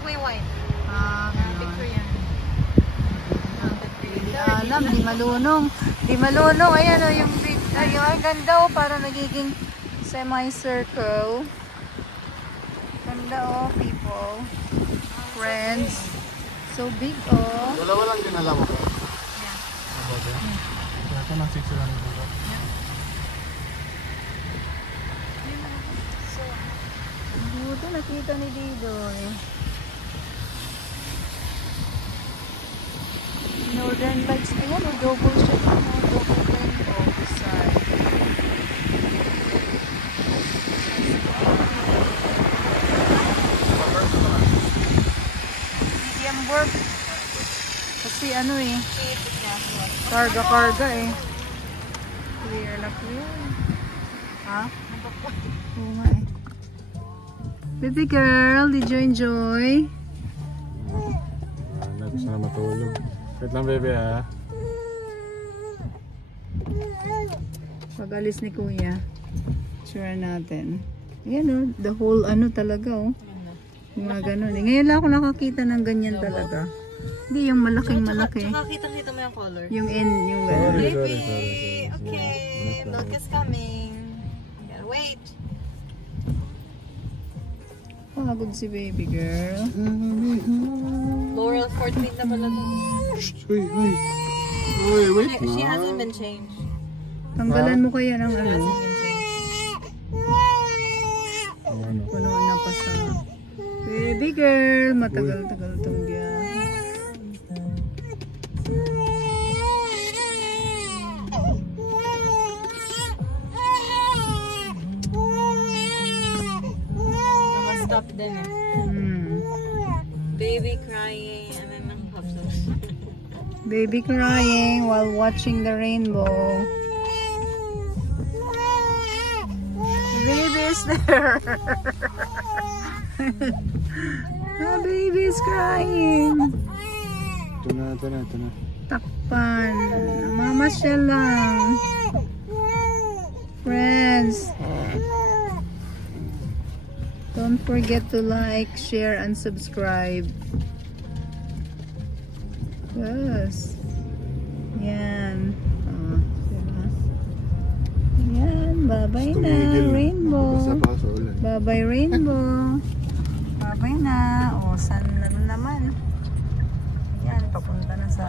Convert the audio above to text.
May white. Picture yan. Hindi Alam, di malunong. Di malunong. Ayan o, yung bridge. Ay, ang ganda o, para nagiging semi-circle. Ganda o, people. Friends. So big o. Dalawa lang din alam ko. Yeah. Ito na 6 lang dito. Buto, nakita ni Didoy. Northern Lights. Ayan o, double siya. Double rainbow. Side. Medium work. Kasi ano eh. Karga-karga eh. Clear na clear. Ha? Oo nga eh. Baby girl, did you enjoy? Gusto na matulog. Wait lang, baby, ha? Pag-alis ni Kuya, sure natin. Ayan o, the whole ano talaga o. Yung mga ganun eh. Ngayon lang ako nakakita ng ganyan talaga. Hindi yung malaking malaki. Tsaka kita mo yung color. Yung yung ganun. Baby! Okay, milk is coming. Gotta wait. Pagod si baby girl. Laurel 14 na pala to. Uy, uy. Uy, wait na. She hasn't been changed. Tanggalan mo kaya ng ano. Hasn't been changed. Ano? Puno na pa sa baby girl. Matagal-tagal tong biyahe. Stop din eh. Baby crying and then ang hapsos. Baby crying while watching the rainbow. Baby is there. The baby is crying. Ito na, ito na, ito na. Takpan. Mama siya lang. Friends. Don't forget to like, share, and subscribe. Yes. Yan. Oh, diba? Yan. Bye-bye na, rainbow. Basta pa sa ulan. Bye-bye, rainbow. Bye-bye na. O, sun na naman. Yan, papunta na sa